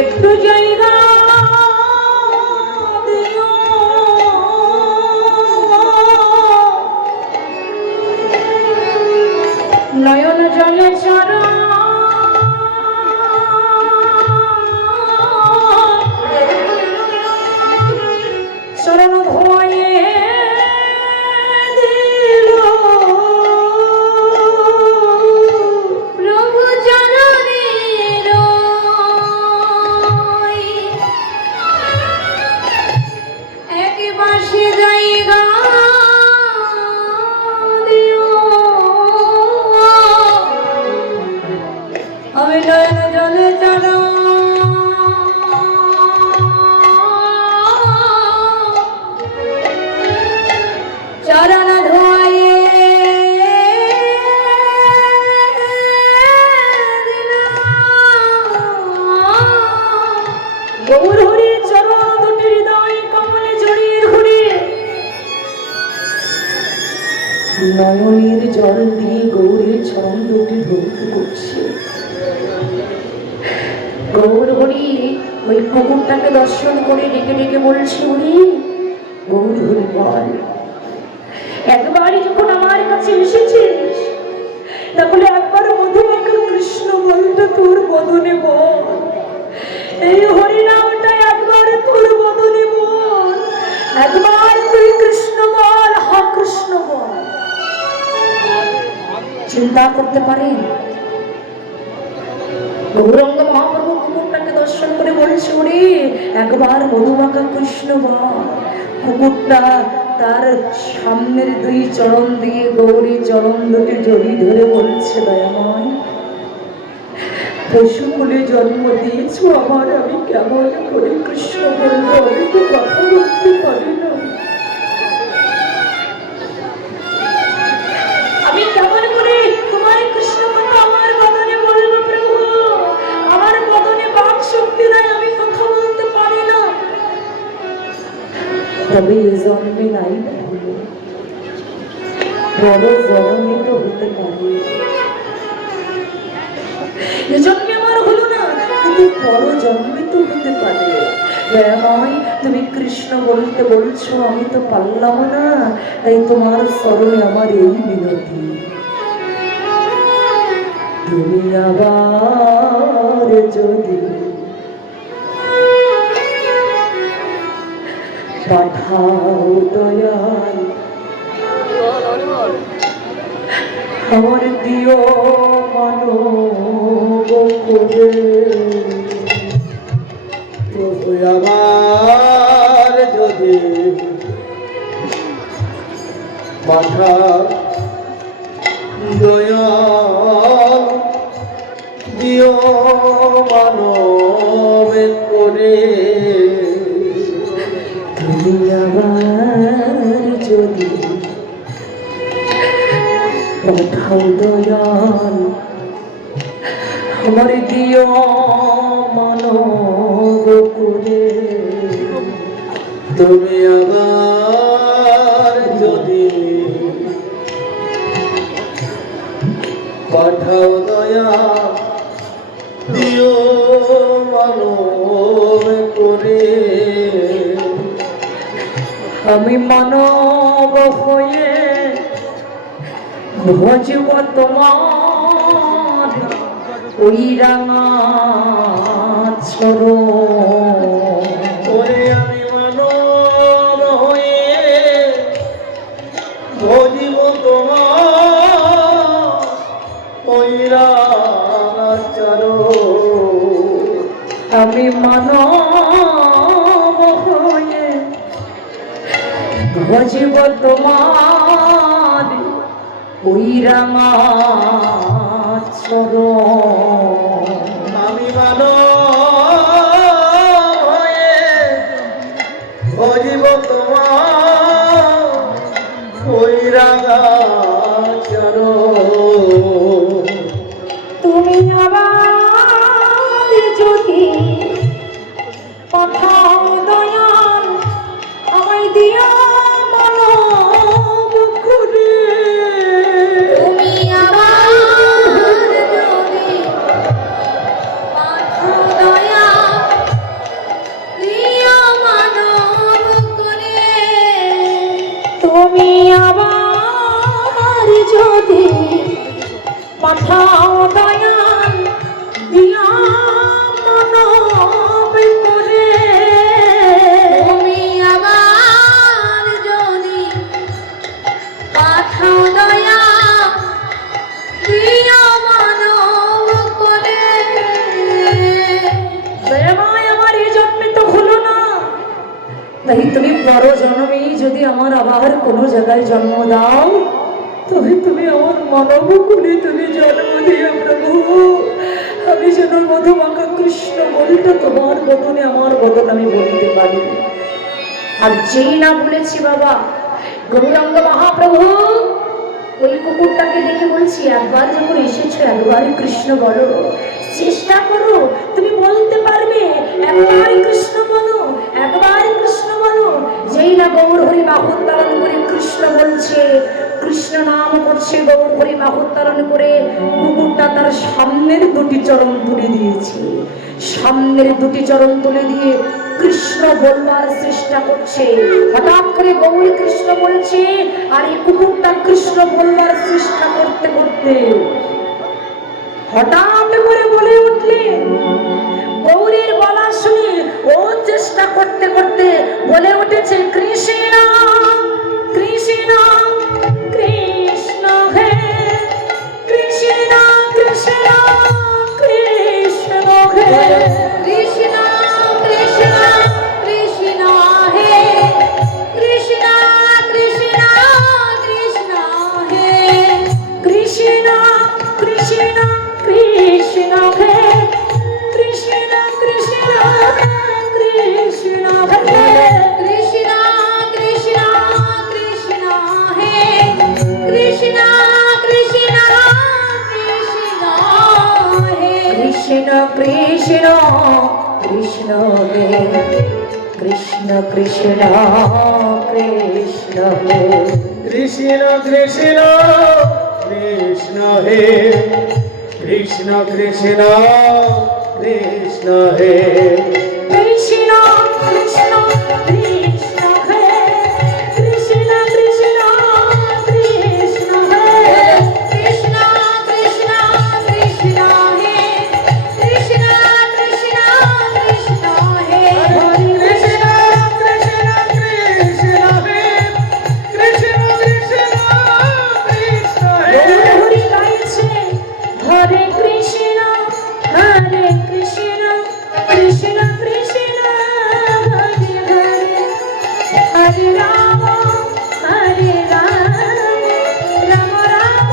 একটু জায়গা দিও, নয়ন জলে চরা চরণ ধোয়ে দিল প্রভু জননীর এক বাসি জায়গা দিও, আমি নয়ন জলে চরা চরণ ধোয়ে গৌর হরির চরণ দুটি হৃদয় কমলে জড়িয়ে ধরে নয়নের জল দিয়ে গৌরের চরণ দুটি ধৌত করছে। গৌর হরি ওই পুকুরটাকে দর্শন করে ডেকে ডেকে বলছে, হরি গৌর হরি বল, একবারই যখন আমার কাছে এসেছিস তাহলে একবার মধুমাখা কৃষ্ণ বলটা তোর বদনে বল, এই হরিনামটা একবার তোর বদনে বল, একবার তুই কৃষ্ণ বল, হ কৃষ্ণ বল। চিন্তা করতে পারেন গৌরাঙ্গ মহাপ্রভু কুকুরটাকে দর্শন করে বলছে, ওরে একবার মধুমাখা কৃষ্ণ বল। কুকুরটা তার সামনের দুই চরণ দিয়ে গৌরী চরণ দুটি জড়িয়ে ধরে বলছে, দয়াময় পশু কুলে জন্ম দিয়েছ আমার, আমি কেমন করে কৃষ্ণ বলবো, আমি তো কথা বলতে পারি না, আমি কেমন করে তোমার কৃষ্ণ কথা আমার বদনে বলবো প্রভু, আমার বদনে বাক শক্তি নাই, আমি কথা বলতে পারি না। তবে এ জন্মে নাই হলো, বড় জন্মে তো হতে পারে, এ জন্মে আমার হলো না কিন্তু বড় জন্মে তো হতে পারে। দয়াময় তুমি কৃষ্ণ বলতে বলছো, আমি তো পারলাম না, তাই তোমার স্মরণে আমার এই বিনতি, তুমি আবার যদি পাঠাও দয়াল আমার দিও মানব করে, প্রভু আমার যদি পাঠা দয়াল দিও মানব করে, তুমি আবার যদি পাঠাও দয়াল আমার দিও মানব করে, তুমি আবার যদি পাঠাও দয়া দিও মানব করে, আমি মানব হয়ে ভজব তোমার ওই রাঙা চরণ, ওরে আমি মানব হয়ে ভজিব তোমার ওই রাঙাচরণ, আমি মানব হয়ে ভজব তোমার ওই রাঙা চরণ, আমি মানব হয়ে ভজিব তোমার ওই রাঙাচরণ, তুমি আবার যদি পাঠাও দয়াল আমায় দিও মানব করে, তুমি আবার যদি তাই তুমি বড় জন্মেই যদি আমার আবার কোনো জায়গায় জন্ম দাও, তবে তুমি আমার মানব কুলে তুমি জন্ম দিয়ে প্রভু, আমি যেন মধুমাখা কৃষ্ণ বলটা তোমার বদনে আমার বদন আমি বলতে পারি। আর যেই না বলেছি বাবা গৌরাঙ্গ মহাপ্রভু, ওই কুকুরটাকে দেখে বলছি একবার যখন এসেছো একবার কৃষ্ণ বলো, চেষ্টা করো তুমি বলতে পারবে, একবার কৃষ্ণ বলো, একবার কৃষ্ণ বলো। যেই না গৌর হরি বাহুর ধারণ করে কৃষ্ণ বলছে, কৃষ্ণ নাম করছে, গৌর হরি বাহুর ধারণ করে কুকুরটা তার সামনের দুটি চরণ তুলে দিয়েছে। সামনের দুটি চরণ তুলে দিয়ে কৃষ্ণ বলবার চেষ্টা করছে। হঠাৎ করে গৌরী কৃষ্ণ বলছে, আর এই কুকুরটা কৃষ্ণ বলবার চেষ্টা করতে করতে হঠাৎ করে বলে উঠলেন। গৌরীর বলা শুনে ও চেষ্টা করতে করতে বলে উঠেছে, কৃষ্ণ কৃষ্ণ কৃষ্ণ হে কৃষ্ণ কৃষ্ণ কৃষ্ণ হে কৃষ্ণ কৃষ্ণ কৃষ্ণ হে কৃষ্ণ কৃষ্ণ কৃষ্ণ হে কৃষ্ণ কৃষ্ণ কৃষ্ণ হে কৃষ্ণ কৃষ্ণ কৃষ্ণ হে কৃষ্ণ কৃষ্ণ কৃষ্ণ হে কৃষ্ণ কৃষ্ণ কৃষ্ণ কৃষ্ণ হে কৃষ্ণ কৃষ্ণ কৃষ্ণ হে কৃষ্ণ কৃষ্ণ কৃষ্ণ হে কৃষ্ণ কৃষ্ণ কৃষ্ণ হে কৃষ্ণ কৃষ্ণ কৃষ্ণ হে কৃষ্ণ কৃষ্ণ কৃষ্ণ হে কৃষ্ণ কৃষ্ণ কৃষ্ণ হে কৃষ্ণ কৃষ্ণ কৃষ্ণ হে হরে কৃষ্ণ কৃষ্ণ কৃষ্ণ হে কৃষ্ণ কৃষ্ণ কৃষ্ণ হে হরি গাইছে, হরে কৃষ্ণ কৃষ্ণ কৃষ্ণ কৃষ্ণ হরে হরে হরে রাম রাম রাম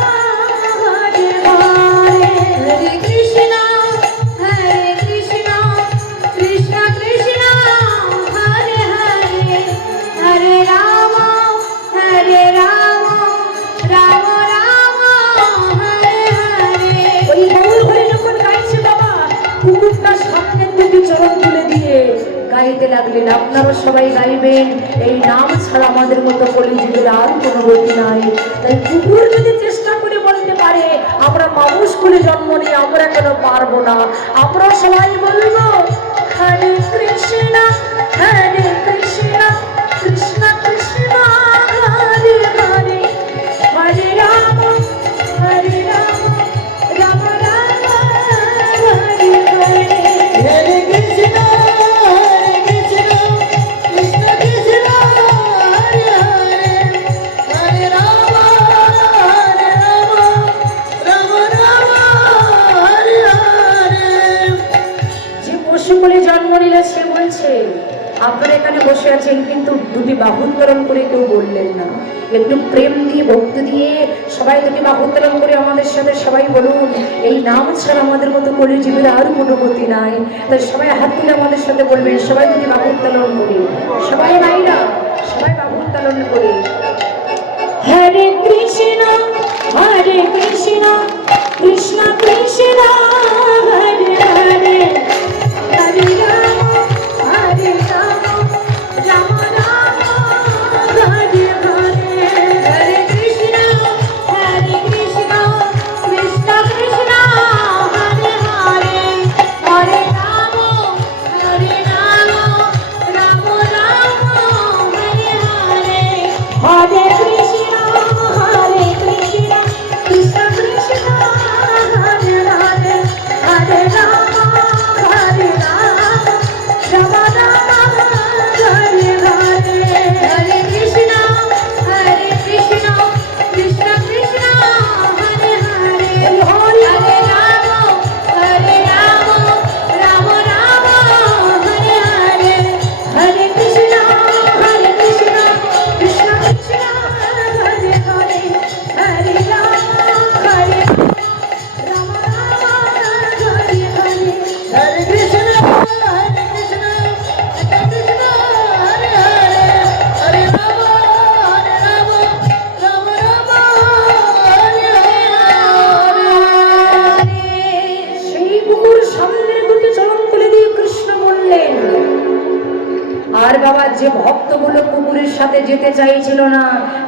হরে হরে হরে কৃষ্ণ কৃষ্ণ কৃষ্ণ কৃষ্ণ হরে হরে হরে রাম রাম রাম হরে হরে। ওই গৌর হরি যখন গাইছে বাবা, কুকুরটা সামনের দিকে চরণ তুলে দিয়ে গাইতে লাগলেন। আপনারা সবাই গাইবেন, এই নাম ছাড়া আমাদের মতো কলিযুগের আর কোনো গতি নাই। তাই কুকুর যদি চেষ্টা করে বলতে পারে, আমরা মানুষ করে জন্ম নিয়ে আমরা কেন পারবো না? আমরা সবাই বলবো হরে কৃষ্ণ কৃষ্ণ কৃষ্ণ কৃষ্ণ হরে হরে হরে রাম রাম রাম হরে হরে হরে কৃষ্ণ কৃষ্ণ কৃষ্ণ হরে হরে হরে রাম রাম রাম হরে হরে। যে পশু বলে জন্ম নিলে সে বলছে, আপনারা এখানে বসে আছেন কিন্তু দুটি বাহু উত্তোলন করে কেউ বললেন না। একটু প্রেম দিয়ে ভক্তি দিয়ে সবাই দুটি বাহু উত্তোলন করে আমাদের সাথে সবাই বলুন, এই নাম ছাড়া আমাদের মতো কলিযুগের আর কোনো গতি নাই। তাই সবাই হাত তুলে আমাদের সাথে বলবেন, সবাই দুটি বাহু উত্তোলন করি, সবাই মাইরা সবাই বাহু উত্তোলন করি। হরে কৃষ্ণ কৃষ্ণ কৃষ্ণ হরে হরে হরে রাম রাম রাম হরে হরে হরে কৃষ্ণ কৃষ্ণ কৃষ্ণ হরে হরে হরে রাম রাম রাম হরে হরে হরে কৃষ্ণ কৃষ্ণ কৃষ্ণ হরে হরে হরে রাম রাম রাম হরে হরে হরে কৃষ্ণ কৃষ্ণ কৃষ্ণ কৃষ্ণ হরে হরে হরে রাম রাম রাম হরে হরে হরে কৃষ্ণ বাবা যে ভক্তগুলো কুকুরের সাথে যেতে চাইছিল না,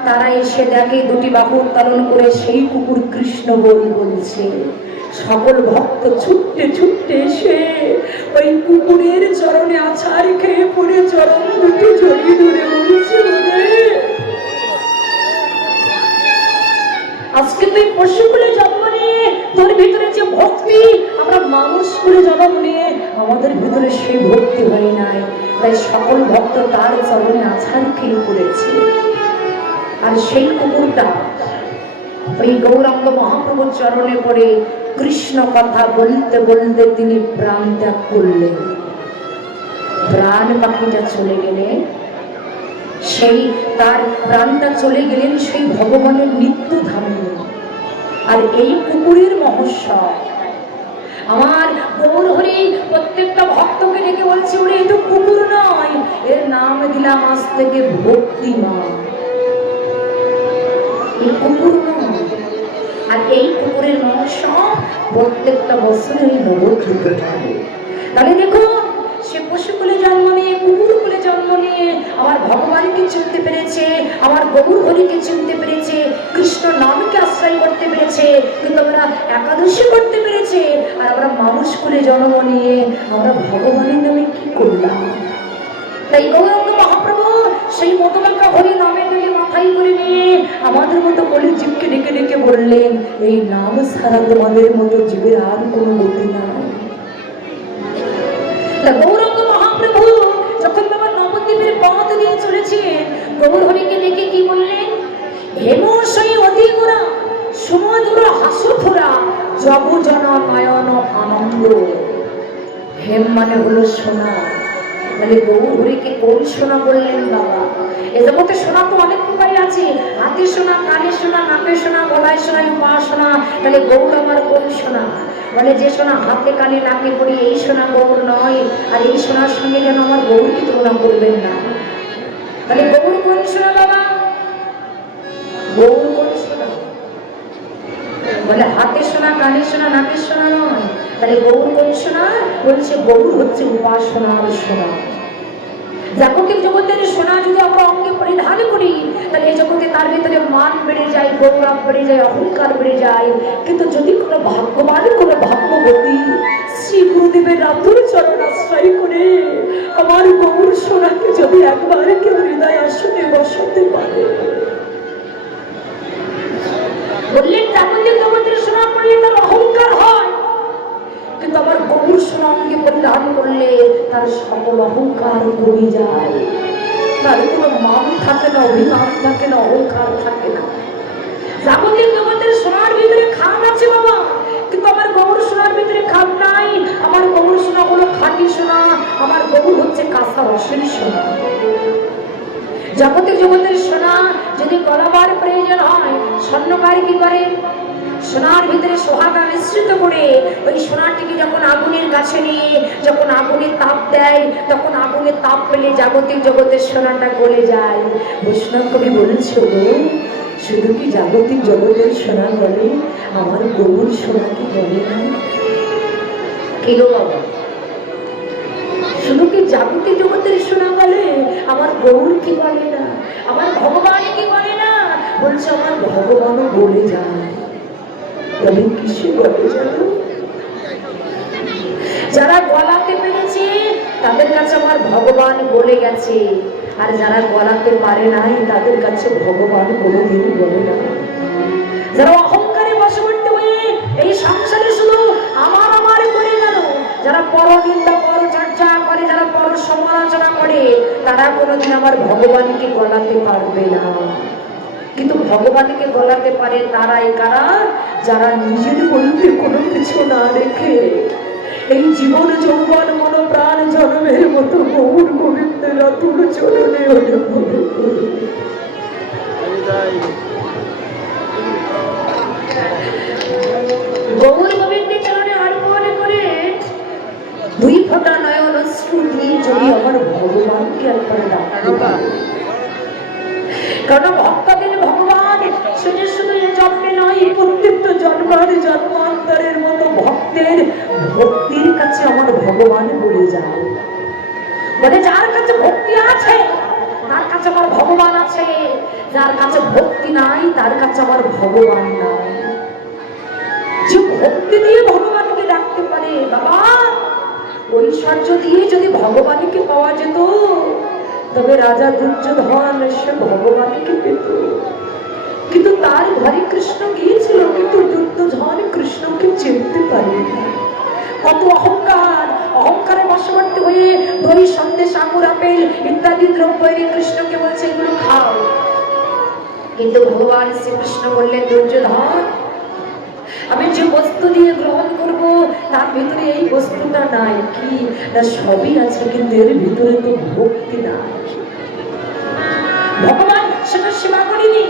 তারা এসে দেখে দুটি বাহু উত্তোলন করে সেই কুকুর কৃষ্ণ বলছে। সকল ভক্ত ছুটতে ছুটতে এসে ওই কুকুরের চরণে আছাড় খেয়ে পড়ে চরণ দুটি জড়িয়ে ধরে বলছে, আজকে তুই পশু কুলে জন্ম নিয়ে তোর ভিতরে যে ভক্তি, আমরা মানুষ কুলে জন্ম নিয়ে আমাদের ভিতরে সেই ভক্তি হয় নাই, তাই সকল ভক্ত তার চরণে আছাড় খেয়ে পড়েছে। আর সেই কুকুরটা ওই গৌরাঙ্গ মহাপ্রভুর চরণে পড়ে কৃষ্ণ কথা বলতে বলতে তিনি প্রাণ ত্যাগ করলেন। প্রাণ পাখিটা চলে গেলে, সেই তার প্রাণটা চলে গেলেন সেই ভগবানের নিত্য ধামে। আর এই কুকুরের মহোৎসব আমার গৌর হরি প্রত্যেকটা ভক্তকে ডেকে বলছে, ওরে এই তো কুকুর নয়, এর নাম দিলাম আজ থেকে ভক্তিমা। এই কুকুর নয়। আর এই কুকুরের মহোৎসব প্রত্যেকটা বছরে নবদ্বীপে হয়। তাহলে দেখুন, সে পশু কুলে জন্ম নিয়ে, কুকুর কুলে জন্ম নিয়ে আমার ভগবানকে চিনতে পেরেছে, আমার গৌর হরিকে চিনতে পেরেছে, কৃষ্ণ নামকে আশ্রয় করতে পেরেছে, কিন্তু আমরা একাদশী করতে পেরেছে। আর আমরা মানুষ কুলে জন্ম নিয়ে আমরা ভগবানের নামে কি করলাম? তাই গৌরাঙ্গ মহাপ্রভু সেই মধুমাখা হরি নামের নামে মাথায় করে নিয়ে আমাদের মতো কলিজীবকে ডেকে ডেকে বললেন, এই নাম ছাড়া তোমাদের মতো জীবের আর কোনো গতি নাই। গৌরাঙ্গ মহাপ্রভু যখন বাবা নবদ্বীপের পথ দিয়ে চলেছেন, গৌর হরিকে ডেকে কি বললেন? হেমশয়ী অধিগুণা সুমধুর হাসুথুরা জবজন নয়ন আনন্দ। হেম মানে হলো সোনা। তাহলে গৌর হরিকে কোন সোনা বললেন বাবা? এ জগতে সোনা তো অনেক প্রকারই আছে, হাতে সোনা, কানে সোনা, নাকে সোনা, গলায় সোনা, পা সোনা। তাহলে গৌর আমার কোন সোনা? বলে যে সোনা হাতে কানে নাকে পড়ি এই সোনা গৌর নয়, আর এই সোনার সঙ্গে যেন আমার গৌরকে তুলনা করবেন না। তাহলে গৌর কোন সোনা বাবা? গৌর কোন সোনা? বলে হাতে সোনা, কানে সোনা, নাকের সোনা নয়। তাহলে গৌর কোন সোনা? বলছে গৌর হচ্ছে উপাসনার সোনা। জাগতিক জগতের সোনা যদি আমরা অঙ্গে পরিধান করি, তাহলে এই জগতে তার ভিতরে মান বেড়ে যায়, গৌরব বেড়ে যায়, অহংকার বেড়ে যায়। কিন্তু যদি কোনো ভাগ্যবান, কোনো ভাগ্যবতী শ্রী গুরুদেবের রাতুর চরণ আশ্রয় করে আমার গৌর সোনাকে যদি একবার কেউ হৃদয় আসনে বসাতে পারে, বললেন জাগতিক জগতের সোনা পড়লে তার অহংকার হয়, কিন্তু আমার গৌর সোনা অঙ্গে পরিধান করলে তার সকল অহংকার কমে যায়। তার কোনো মান থাকে না, অভিমান থাকে না, অহংকার থাকে না। জাগতিক জগতের সোনার ভিতরে খাম আছে বাবা, কিন্তু আমার গৌর সোনার ভিতরে খাম নাই। আমার গৌর সোনা হলো খাঁটি সোনা, আমার গৌর হচ্ছে কাঁচা রসের সোনা। জাগতিক জগতের সোনা যদি গলাবার প্রয়োজন হয়, স্বর্ণকার কি করে? সোনার ভিতরে সোহাগা মিশ্রিত করে ওই সোনাটিকে যখন আগুনের কাছে নিয়ে যখন আগুনের তাপ দেয়, তখন আগুনের তাপ পেলে জাগতিক জগতের সোনাটা গলে যায়। বৈষ্ণব কবি বলেছে, শুধু কি জাগতিক জগতের সোনা গলে, আমার গৌর সোনা কি গলে না? কেন বাবা? শুধু কি জাগতিক জগতের সোনা গলে, আমার গৌর কি গলে না? আমার ভগবান কি গলে না? বলছে আমার ভগবানও গলে যায়। তবে কিসে গলে জানো? যারা গলাতে পেরেছে তাদের কাছে আমার ভগবান গলে গেছে, আর যারা গলাতে পারে নাই তাদের কাছে ভগবান কোনোদিন গলে না। যারা অহংকারে বশবর্তী হয়ে এই সংসারে শুধু আমার আমার করে গেল, যারা পরনিন্দা, পরচর্চা করে, যারা পর সমালোচনা করে, তারা কোনোদিন আমার ভগবানকে গলাতে পারবে না। কিন্তু ভগবানকে গলাতে পারে তারাই কারা? যারা নিজের মধ্যে কোনো কিছু না রেখে এই জীবন যৌবন মন প্রাণ জন্মের মতো গৌর গোবিন্দের রাতুর চরণে গৌর গোবিন্দের চরণে অর্পণ করে দুই ফোঁটা নয়ন অশ্রু দিয়ে যদি আমার ভগবানকে একবার ডাকতে পারে। কারণ ভক্তদের ভগবান শুধু শুধু এ জন্মে নয়, প্রত্যেকটা জন্মার জন্মান্তরের মতো ভক্তের ভক্তির কাছে আমার ভগবান বলে যায়। বলে যার কাছে ভক্তি আছে আছে, যার কাছে ভক্তি নাই তার কাছে আমার ভগবান নাই। যে ভক্তি দিয়ে ভগবানকে ডাকতে পারে, বাবা ঐশ্বর্য দিয়ে যদি ভগবানকে পাওয়া যেত, তবে রাজা দুর্যোধন সে ভগবানকে পেত। কিন্তু তার ঘরে কৃষ্ণ গিয়েছিল, কিন্তু দুর্যোধন কৃষ্ণকে চিনতে পারেনি। কত অহংকার, অহংকারে বশবর্তী হয়ে দই, সন্দেশ, আঙুর, আপেল ইত্যাদি দ্রব্য এনে কৃষ্ণকে বলছে এগুলো খাও। কিন্তু ভগবান শ্রীকৃষ্ণ বললেন, দুর্যোধন আমি যে বস্তু দিয়ে গ্রহণ করব তার ভিতরে এই বস্তুটা নাই। কি না, সবই আছে, কিন্তু এর ভিতরে তো ভক্তি নাই। ভগবান সেটা সেবা করিনি।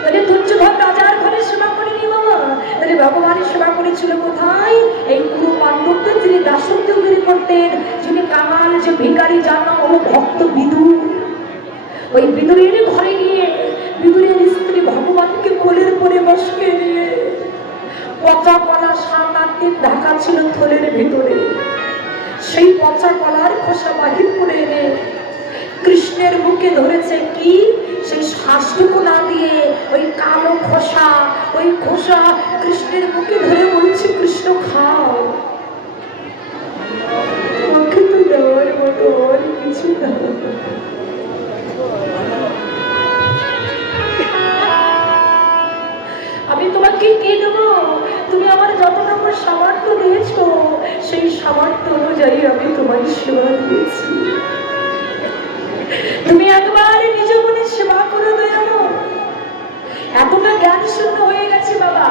তাহলে দুর্যোধন রাজার ঘরে সেবা করিনি বাবা, তাহলে ভগবানের সেবা করেছিল কোথায়? এই পুরো পাণ্ডবদের যিনি দাসত্বগিরি করতেন, যিনি কামাল, যে ভিখারি, যার নাম হলো ভক্ত বিদুর। ওই বিদুরের ঘরে গিয়ে বিদুরের স্ত্রী ভগবানকে কোলের পরে বসিয়ে নিয়ে পচা কলা 7-8 দিন ঢাকা ছিল থলের ভিতরে, সেই পচা কলার খোসা বাহির করে এনে কৃষ্ণের মুখে ধরেছে। কি সেই শ্বাসটুকু না দিয়ে ওই কালো খোসা, ওই খোসা কৃষ্ণের মুখে ধরে বলছে, কৃষ্ণ খাও। তোমাকে তো দেওয়ার মতো আর কিছু না। আমি তোমাকে কি দেবো? তুমি আমার যতটুকু সামর্থ্য দিয়েছো সেই সামর্থ্য অনুযায়ী আমি তোমার সেবা দিয়েছি। তুমি একবার নিজ মনে সেবা করে দেবো। এতটা জ্ঞান শূন্য হয়ে গেছে বাবা,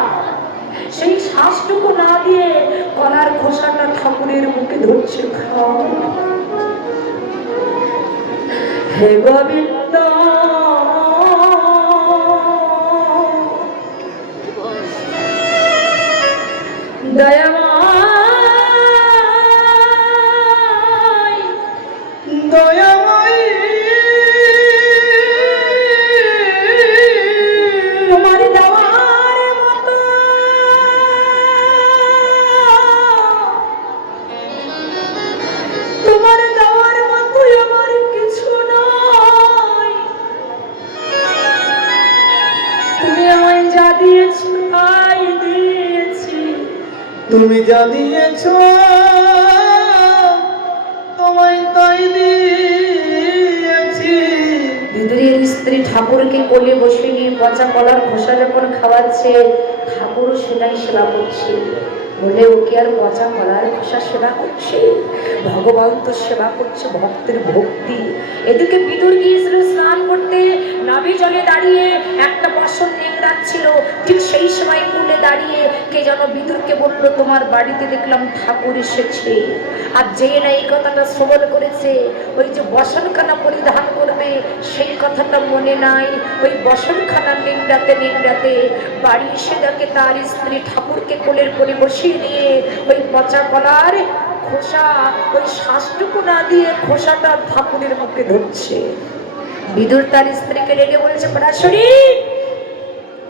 সেই শ্বাসটুকু না দিয়ে কলার খোসাটা ঠাকুরের মুখে ধরছে, খাও। হে গোবিন্দ দয়াময়, দয়াময় তোমার দেওয়ার মতো তোমার দেওয়ার মতো আমার কিছু নয়। তুমি আমায় যা দিয়েছো তাই দিয়েছি। তুমি যা দিয়েছ তোমায় তাই দিয়েছি। বিদুরের স্ত্রী ঠাকুরকে কোলে বসে নিয়ে পচা কলার খোসা যখন খাওয়াচ্ছে, ঠাকুরও সেটাই সেবা করছে। বলে ওকে আর পচা কলার খোসা সেবা করছে, ভগবান তো সেবা করছে ভক্তের ভক্তি। এদিকে বিদুর গিয়েছিল স্নান করতে, নাভি জলে দাঁড়িয়ে একটা বাসন নেংড়াচ্ছিল। ঠিক সেই সময় কুলে দাঁড়িয়ে কে যেন বিদুরকে বললো, তোমার বাড়িতে দেখলাম ঠাকুর এসেছে। আর যে না এই কথাটা শ্রবণ করেছে, ওই যে বসনখানা পরিধান করবে সেই কথাটা মনে নাই। ওই বসনখানা নিংড়াতে নিংড়াতে বাড়ি এসে দেখে তার স্ত্রী ঠাকুরকে কোলের কোলে বসিয়ে নিয়ে ওই পচা কলার খোসা, ওই শ্বাসটুকু না দিয়ে খোসাটা ঠাকুরের মুখে ধরছে। বিদুর তার স্ত্রীকে রেগে বলছে, পরাশরী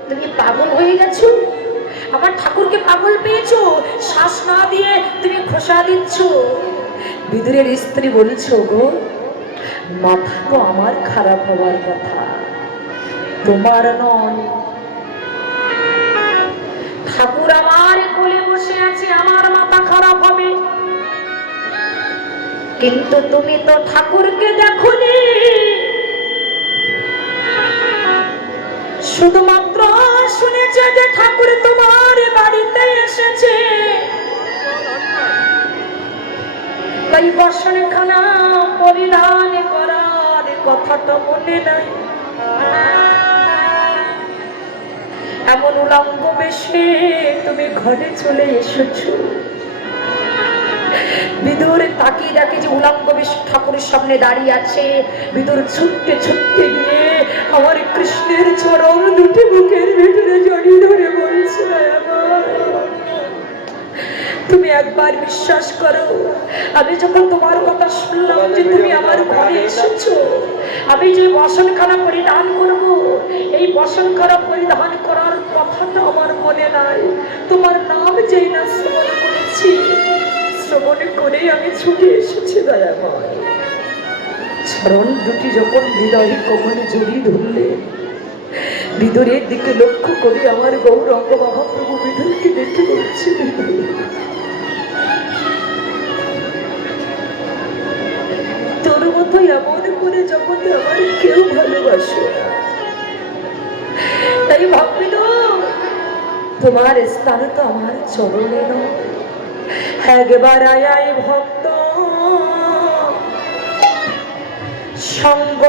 তুমি পাগল হয়ে গেছো? আমার ঠাকুরকে পাগল পেয়েছো? শ্বাস না দিয়ে তুমি খোসা দিচ্ছ। বিদুরের স্ত্রী বলছো, গো মাথা তো আমার খারাপ হওয়ার কথা, তোমার নয়। ঠাকুর আমার কোলে বসে আছে, আমার মাথা খারাপ হবে। কিন্তু তুমি তো ঠাকুরকে দেখোনি, শুধুমাত্র শুনেছে যে ঠাকুর তোমার বাড়িতে এসেছে। তাই বসনখানা পরিধান করার কথাটা মনে নাই। এমন উলঙ্গ বেশে তুমি ঘরে চলে এসেছো। বিদুর তাকিয়ে দেখে যে উলঙ্গ বেশে ঠাকুরের সামনে দাঁড়িয়ে আছে। বিদুর ছুটতে ছুটতে গিয়ে আমার কৃষ্ণের চরণ দুটি বুকের ভিতরে জড়িয়ে ধরে বলছে, তুমি একবার বিশ্বাস করো, আমি যখন তোমার কথা শুনলাম যে তুমি আমার ঘরে এসেছো, আমি যে বসনখানা পরিধান করব, এই বসনখানা পরিধান করার কথাটা আমার মনে নাই। তোমার নাম যেই না শ্রবণ করেছি, শ্রবণ করেই আমি ছুটে এসেছি দয়াময়। চরণ দুটি যখন হৃদয় কমলে জড়িয়ে ধরলে, বিদুরের দিকে লক্ষ্য করে আমার গৌরঙ্গ মহাপ্রভু বিদুরকে দেখে বলছে, তোর মতো এমন করে জগতে আমার কেউ ভালোবাসে না। তাই ভাবিল তোমার স্থান তো আমার চরণে নয়, একবার আয় ভক্ত সঙ্গ